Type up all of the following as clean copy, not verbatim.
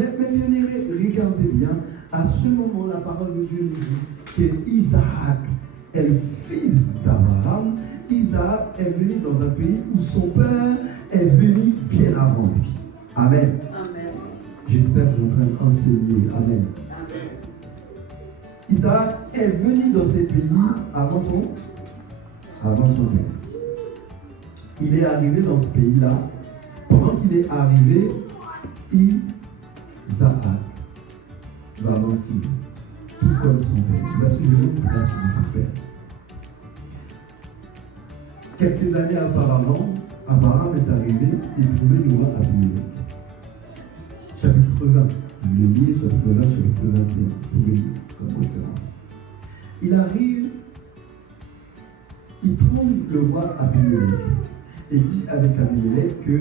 Mais bien-aimés, regardez bien, à ce moment, la parole de Dieu nous dit que Isaac est le fils d'Abraham. Isaac est venu dans un pays où son père est venu bien avant lui. Amen. Amen. J'espère que je suis en train d'enseigner. Amen. Amen. Isaac est venu dans ces pays avant son père. Il est arrivé dans ce pays-là. Pendant qu'il est arrivé, Isaac va mentir, tout comme son père. Il va suivre l'autre place de son père. Quelques années auparavant, Abraham est arrivé et trouvait le roi Abimelech. Chapitre 20. Vous le lisez, chapitre 20, chapitre 21. Vous pouvez lire comme référence. Il arrive, il trouve le roi Abimelech et dit avec Abimelech que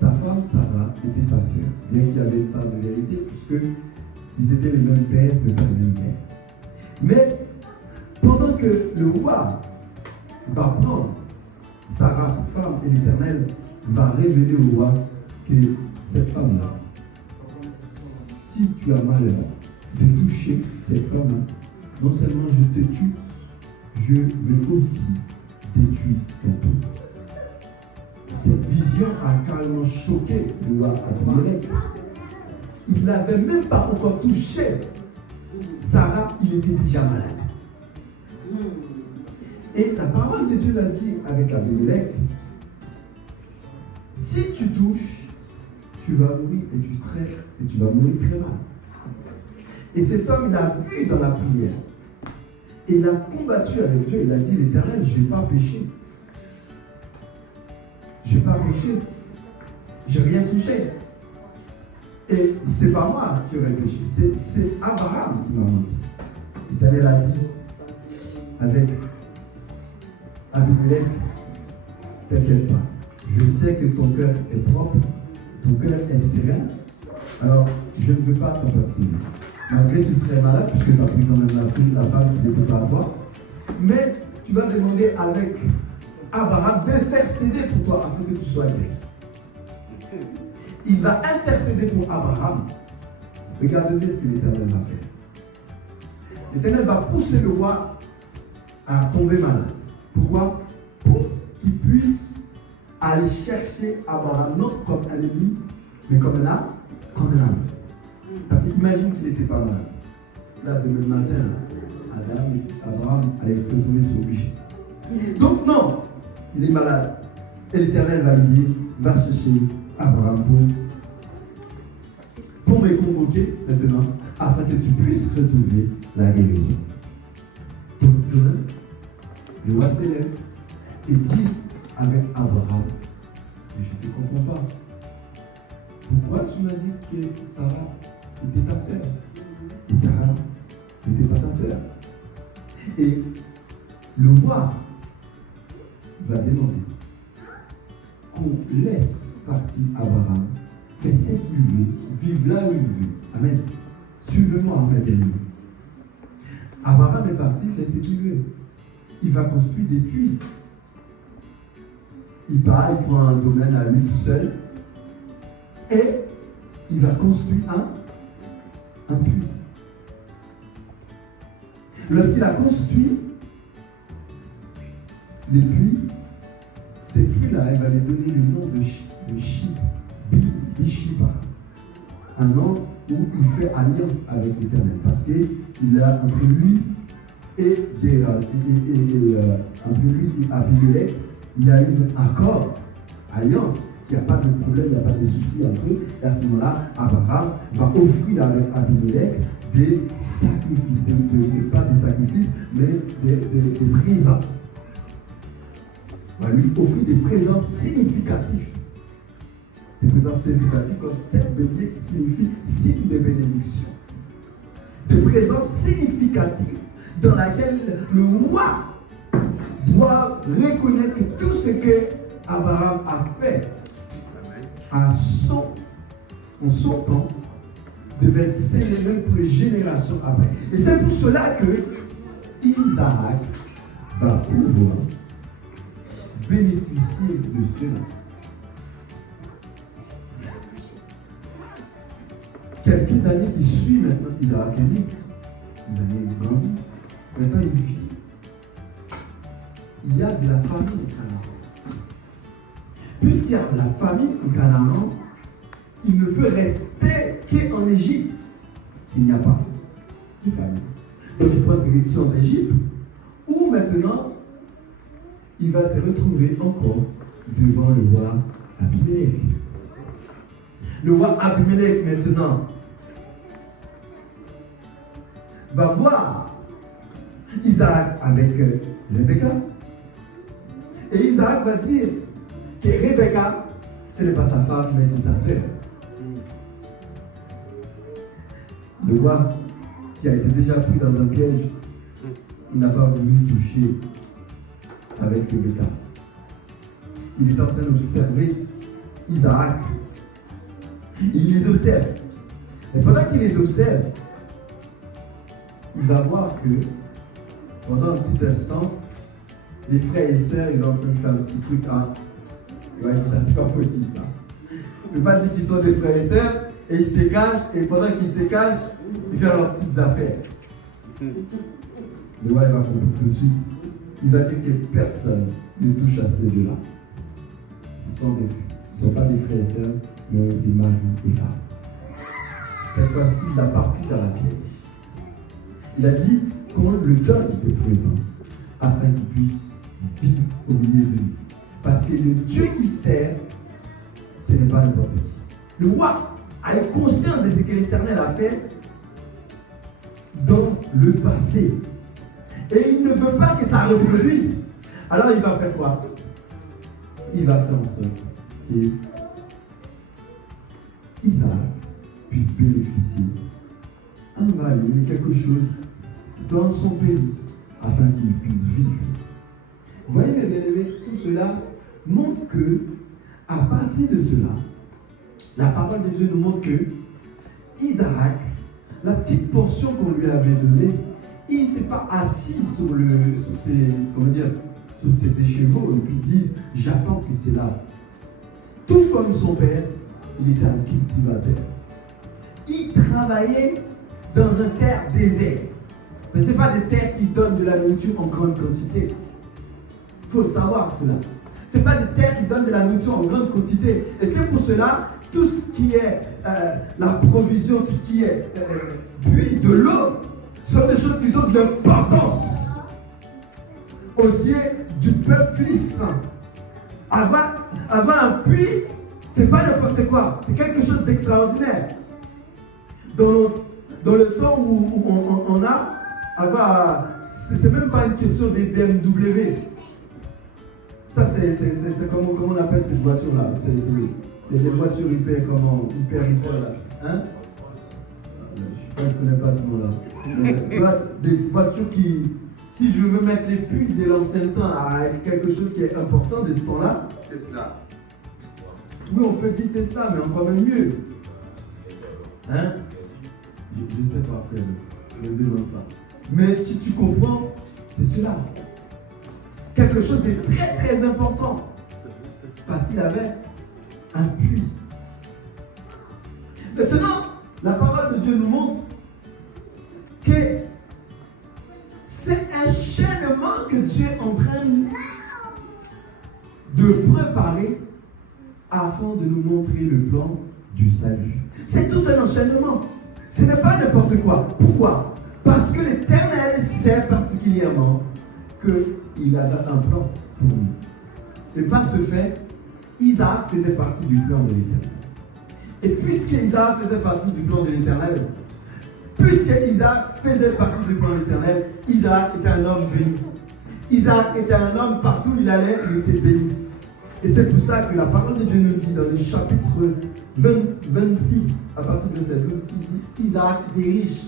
sa femme Sarah était sa sœur, bien qu'il n'y avait pas de vérité, puisque ils étaient les mêmes pères, mais pas les mêmes pères. Mais pendant que le roi va prendre Sarah pour femme et l'Éternel va révéler au roi que cette femme-là, si tu as malheur de toucher cette femme-là, non seulement je te tue, je vais aussi détruire ton peuple. Cette vision a carrément choqué le roi Abimelech. Il n'avait même pas encore touché Sarah, il était déjà malade. Et la parole de Dieu l'a dit avec Abimelech, si tu touches, tu vas mourir et tu vas mourir très mal. Et cet homme, il a vu dans la prière. Et il a combattu avec Dieu. Il a dit, l'Éternel, je n'ai pas péché. Je n'ai pas péché. Je n'ai rien touché. Et ce n'est pas moi qui aurais péché. C'est Abraham qui m'a menti. L'Éternel a dit avec Abimelech, t'inquiète pas. Je sais que ton cœur est propre, ton cœur est serein. Alors, je ne veux pas t'en partir. Malgré que tu serais malade, puisque tu as pris quand même la femme qui n'était pas à toi. Mais tu vas demander avec Abraham d'intercéder pour toi afin que tu sois guéri. Il va intercéder pour Abraham. Regardez bien ce que l'Éternel va faire. L'Éternel va pousser le roi à tomber malade. Pourquoi? Pour qu'il puisse aller chercher Abraham, non comme un ennemi, mais comme un ami. Parce qu'imagine qu'il n'était pas malade. Là, demain matin, Abraham allait se retrouver sur le bûcher. Donc non, il est malade. Et l'Éternel va lui dire, va chercher Abraham pour me convoquer maintenant, afin que tu puisses retrouver la guérison. Donc demain, le roi s'élève et dit avec Abraham, mais je ne te comprends pas. Pourquoi tu m'as dit que Sarah était ta sœur? Et Sarah n'était pas ta sœur. Et le roi va demander qu'on laisse partir Abraham, faire ce qu'il veut, vivre là où il veut. Amen. Suivez-moi, amen. Abraham est parti, fait ce qu'il veut. Il va construire des puits. Il part, il prend un domaine à lui tout seul et il va construire un puits. Lorsqu'il a construit les puits, ces puits-là, il va lui donner le nom de Sheba, un nom où il fait alliance avec l'Éternel, parce qu'il a entre lui et Abimelech, il y a eu un accord, alliance, il n'y a pas de problème, il n'y a pas de souci entre eux. Et à ce moment-là, Abraham va offrir avec Abimelech des sacrifices, pas des sacrifices, mais des présents. Il va lui offrir des présents significatifs. Des présents significatifs comme 7 béliers qui signifient signe de bénédiction. Des présents significatifs dans lesquels le roi doit reconnaître que tout ce que Abraham a fait en son temps devait être célébré pour les générations après. Et c'est pour cela que Isaac va pouvoir bénéficier de cela. quelques années qui suivent maintenant, Isaac est né. Ils avaient grandi. Maintenant, il vit. Il y a de la famine au Canaan. Puisqu'il y a de la famine au Canaan, il ne peut rester qu'en Égypte. Il n'y a pas de famine. Donc il prend direction d'Égypte, où maintenant, il va se retrouver encore devant le roi Abimelech. Le roi Abimelech maintenant va voir Isaac avec Rebecca. Et Isaac va dire que Rebecca, ce n'est pas sa femme, mais c'est sa sœur. Le roi, qui a été déjà pris dans un piège, il n'a pas voulu toucher avec Rebecca. Il est en train d'observer Isaac. Il les observe. Et pendant qu'il les observe, il va voir que pendant une petite instance, les frères et sœurs, ils sont en train de faire un petit truc. Hein. Ouais, ça, c'est pas possible ça. Je ne peux pas dire qu'ils sont des frères et sœurs et ils se cachent, et pendant qu'ils se cachent, ils font leurs petites affaires. Le roi, il va comprendre tout de suite. Il va dire que personne ne touche à ces deux-là. Ils ne sont pas des frères et sœurs, mais des maris et femmes. Cette fois-ci, il n'a pas pris dans la piège. Il a dit qu'on lui donne des présents afin qu'il puisse vivre au milieu de lui. Parce que le Dieu qui sert, ce n'est pas n'importe qui. Le roi a eu conscience de ce que l'Éternel a fait dans le passé. Et il ne veut pas que ça reproduise. Alors il va faire quoi? Il va faire en sorte que Isaac puisse bénéficier un valier, quelque chose dans son pays, afin qu'il puisse vivre. Vous voyez mes bien-aimés, tout cela montre que, à partir de cela, la parole de Dieu nous montre que Isaac, la petite portion qu'on lui avait donnée, il ne s'est pas assis sur ses déchets-chevaux et puis disent j'attends que c'est là. Tout comme son père, il était un cultivateur. Il travaillait dans une terre déserte. Mais ce n'est pas des terres qui donnent de la nourriture en grande quantité. Il faut savoir cela. Ce n'est pas des terres qui donnent de la nourriture en grande quantité. Et c'est pour cela, tout ce qui est la provision, tout ce qui est puis de l'eau, sont des choses qui ont de l'importance aux yeux du peuple philistrin. Avoir un puits, ce n'est pas n'importe quoi, c'est quelque chose d'extraordinaire. Dans le temps où on a, c'est même pas une question des BMW. Ça, c'est comment on appelle cette voiture-là? C'est les voitures hyper là. Hein? Je ne connais pas ce mot-là. Des voitures qui, si je veux mettre les puits de l'ancien temps avec quelque chose qui est important de ce temps-là. Tesla. Oui, on peut dire Tesla, mais encore même mieux. Hein? Je ne sais pas après, je ne demande pas. Mais si tu comprends, c'est cela. Quelque chose de très très important. Parce qu'il avait un puits. Maintenant, la parole de Dieu nous montre que c'est un chaînement que Dieu est en train de préparer afin de nous montrer le plan du salut. C'est tout un enchaînement. Ce n'est pas n'importe quoi. Pourquoi? Parce que l'Éternel sait particulièrement qu'il avait un plan pour nous. Et par ce fait, Isaac faisait partie du plan de l'Éternel. Et puisque Isaac faisait partie du plan de l'Éternel, Isaac était un homme béni. Isaac était un homme, partout où il allait, il était béni. Et c'est pour ça que la parole de Dieu nous dit dans le chapitre 26, à partir de verset 12, il dit Isaac était riche.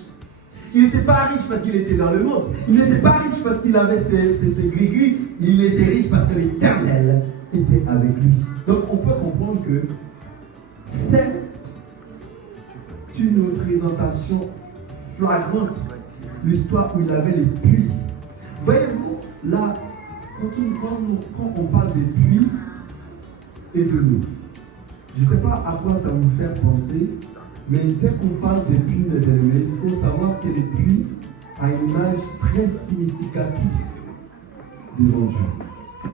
Il n'était pas riche parce qu'il était dans le monde. Il n'était pas riche parce qu'il avait ses gris-gris. Il était riche parce que l'Éternel était avec lui. Donc on peut comprendre que c'est une représentation flagrante, l'histoire où il avait les puits. Voyez-vous, là, quand on parle des puits et de l'eau, je ne sais pas à quoi ça vous fait penser, Mais dès qu'on parle des puits, mes bien-aimés, il faut savoir que les puits a une image très significative devant Dieu.